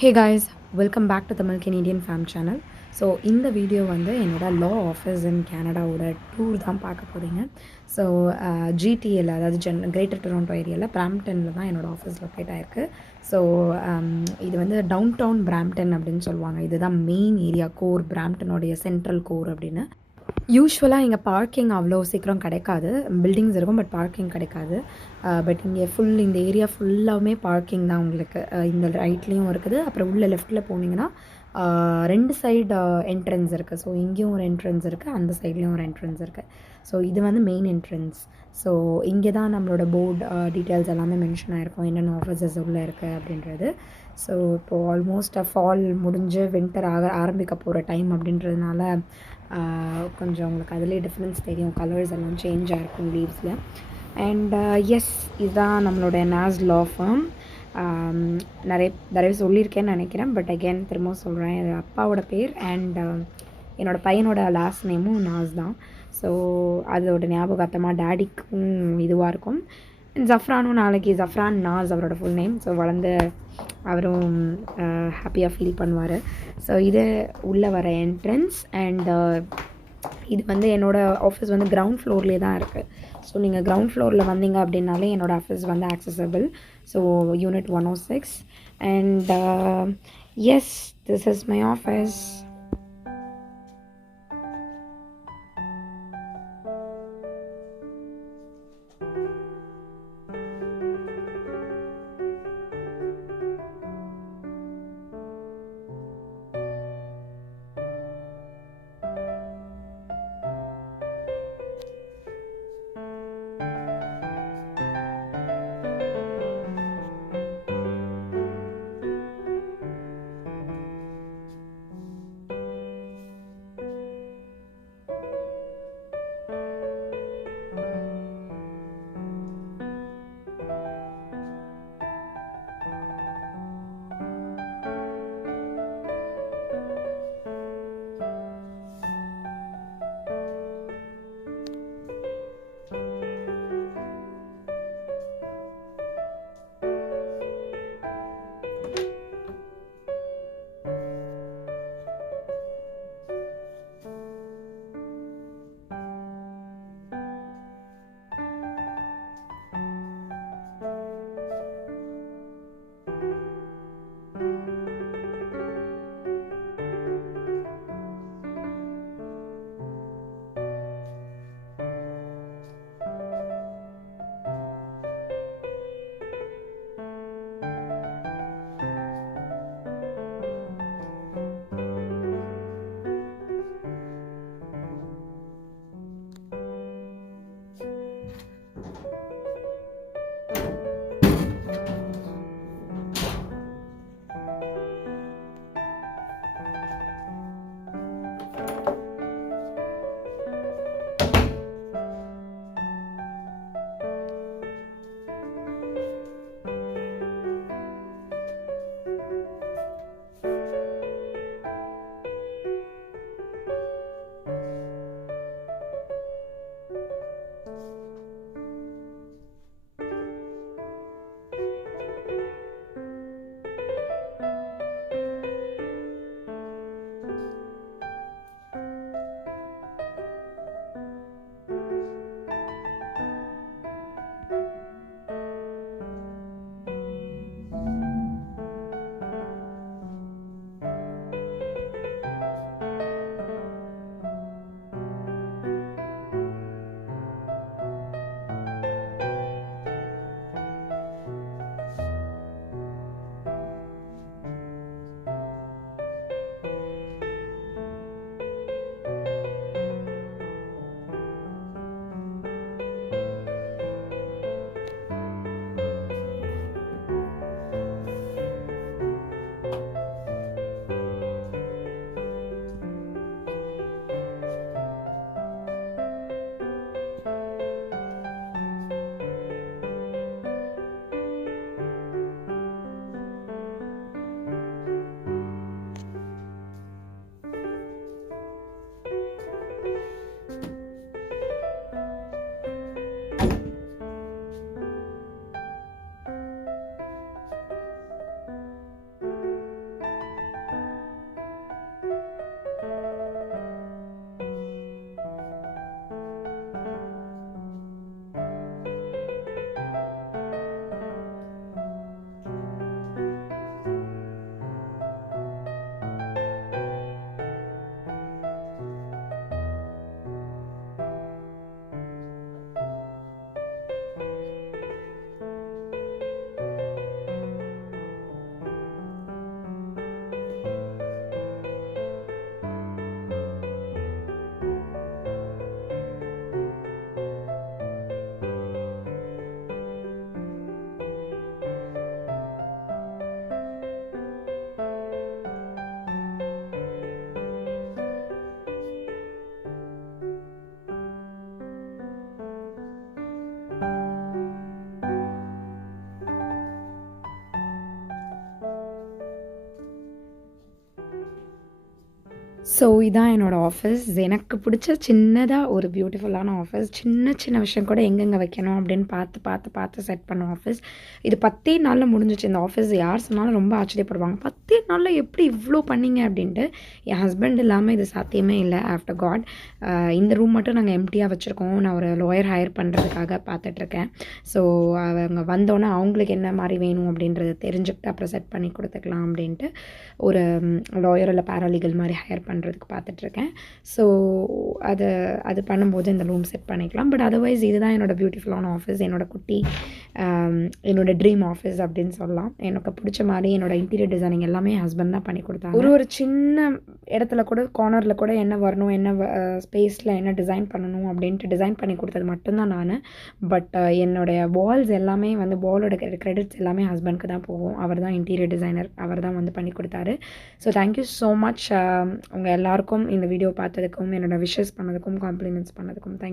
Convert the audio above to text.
Hey guys, welcome back to Tamil Canadian Fam channel. So இந்த video வந்து என்னோட லா office in கேனடாவோட tour தான் பார்க்க போகிறீங்க. ஸோ ஜிடிஏல, அதாவது கிரேட்டர் டொராண்டோ ஏரியாவில் பிராம்ப்டனில் தான் என்னோடய ஆஃபீஸ் லொக்கேட் ஆகிருக்கு. ஸோ இது வந்து டவுன் டவுன் பிராம்ப்டன் அப்படின்னு சொல்லுவாங்க. இதுதான் மெயின் ஏரியா, கோர், பிராம்ப்டனோடைய சென்ட்ரல் கோர் அப்படின்னு. யூஷுவலாக இங்கே பார்க்கிங் அவ்வளோ சீக்கிரம் கிடைக்காது. பில்டிங்ஸ் இருக்கும், பட் பார்க்கிங் கிடைக்காது. பட் இங்கே இந்த ஏரியா ஃபுல்லாகவுமே பார்க்கிங் தான் உங்களுக்கு. இந்த ரைட்லேயும் இருக்குது, அப்புறம் உள்ள லெஃப்ட்டில் போனீங்கன்னா 2 சைடு என்ட்ரன்ஸ் இருக்குது. ஸோ இங்கேயும் ஒரு என்ட்ரன்ஸ் இருக்குது, அந்த சைட்லேயும் ஒரு என்ட்ரன்ஸ் இருக்குது. ஸோ இது வந்து மெயின் என்ட்ரன்ஸ். ஸோ இங்கே தான் நம்மளோட போர்டு டீட்டெயில்ஸ் எல்லாமே மென்ஷன் ஆகிருக்கும், என்னென்ன ஆஃபீஸஸ் உள்ளே இருக்குது அப்படின்றது. ஸோ இப்போது ஆல்மோஸ்ட் ஃபால் முடிஞ்சு வின்டர் ஆரம்பிக்க போகிற டைம் அப்படின்றதுனால கொஞ்சம் உங்களுக்கு அதிலே டிஃப்ரென்ஸ் தெரியும், கலர்ஸ் எல்லாம் சேஞ்ச் ஆகிருக்கும் லீவ்ஸில். அண்ட் எஸ், இதுதான் நம்மளோட நாஸ் லா ஃபார்ம். நிறைய தடவை சொல்லியிருக்கேன்னு நினைக்கிறேன், பட் அகெயின் திரும்ப சொல்கிறேன். இது அப்பாவோட பேர் அண்ட் என்னோடய பையனோட லாஸ்ட் நேமும் நாஸ் தான். ஸோ அதோட ஞாபகார்த்தமாக டேடிக்கும் இதுவாக இருக்கும். ஜஃப்ரானும் நாளைக்கு ஜஃப்ரான் நாஸ் அவரோட ஃபுல் நேம். ஸோ வளர்ந்து அவரும் ஹாப்பியாக ஃபீல் பண்ணுவார். ஸோ இது உள்ளே வர என்ட்ரன்ஸ். அண்ட் இது வந்து என்னோடய ஆஃபீஸ் வந்து கிரவுண்ட் ஃப்ளோர்லேயே தான் இருக்குது. ஸோ நீங்கள் கிரவுண்ட் ஃப்ளோரில் வந்தீங்க அப்படின்னாலே என்னோடய ஆஃபீஸ் வந்து accessible. So unit 106. And yes, this is my office. So இதான் என்னோடய ஆஃபீஸ். எனக்கு பிடிச்ச சின்னதாக ஒரு பியூட்டிஃபுல்லான ஆஃபீஸ். சின்ன சின்ன விஷயம் கூட எங்கெங்கே வைக்கணும் அப்படின்னு பார்த்து பார்த்து பார்த்து செட் பண்ண ஆஃபீஸ். இது 10 நாளில் முடிஞ்சிச்சு இந்த ஆஃபீஸ். யார் சொன்னாலும் ரொம்ப ஆச்சரியப்படுவாங்க. 10 நாளில் எப்படி இவ்வளோ பண்ணீங்க அப்படின்ட்டு. என் ஹஸ்பண்ட் இல்லாமல் இது சாத்தியமே இல்லை. ஆஃப்டர் காட் இந்த ரூம் மட்டும் நாங்கள் எம்டியாக வச்சுருக்கோம். நான் ஒரு லாயர் ஹையர் பண்ணுறதுக்காக பார்த்துட்ருக்கேன். ஸோ அவங்க வந்தோன்னே அவங்களுக்கு என்ன மாதிரி வேணும் அப்படின்றத தெரிஞ்சுக்கிட்டு அப்புறம் செட் பண்ணி கொடுத்துக்கலாம் அப்படின்ட்டு ஒரு லாயர் இல்லை பேராலீகல் மாதிரி ஹையர் பண்ணுறதுக்கு பார்த்துட்ருக்கேன். ஸோ அது பண்ணும்போது இந்த ரூம் செட் பண்ணிக்கலாம். பட் அதர்வைஸ் இதுதான் என்னோடய பியூட்டிஃபுல்லான ஆஃபீஸ். என்னோடய குட்டி என்னோடய ட்ரீம் ஆஃபீஸ் அப்படின்னு சொல்லலாம். எனக்கு பிடிச்ச மாதிரி என்னோடய இன்டீரியர் டிசைனிங் எல்லாமே என் ஹஸ்பண்ட் தான் பண்ணி கொடுத்தாங்க. ஒரு சின்ன இடத்துல கூட கார்னரில் கூட என்ன வரணும், என்ன ஸ்பேஸில் என்ன டிசைன் பண்ணணும் அப்படின்ட்டு டிசைன் பண்ணி கொடுத்தது மட்டும்தான் நான். பட் என்னுடைய வால்ஸ் எல்லாமே வந்து வாலோட கிரெடிட்ஸ் எல்லாமே ஹஸ்பண்ட்க்கு தான் போகும். அவர் தான் இன்டீரியர் டிசைனர். அவர் தான் வந்து பண்ணி கொடுத்தாரு. ஸோ தேங்க்யூ ஸோ மச் உங்கள் எல்லாருக்கும் இந்த வீடியோ பார்த்ததுக்கும் என்னோடய விஷஸ் பண்ணதுக்கும் காம்ப்ளிமெண்ட்ஸ் பண்ணதுக்கும் தேங்க்யூ.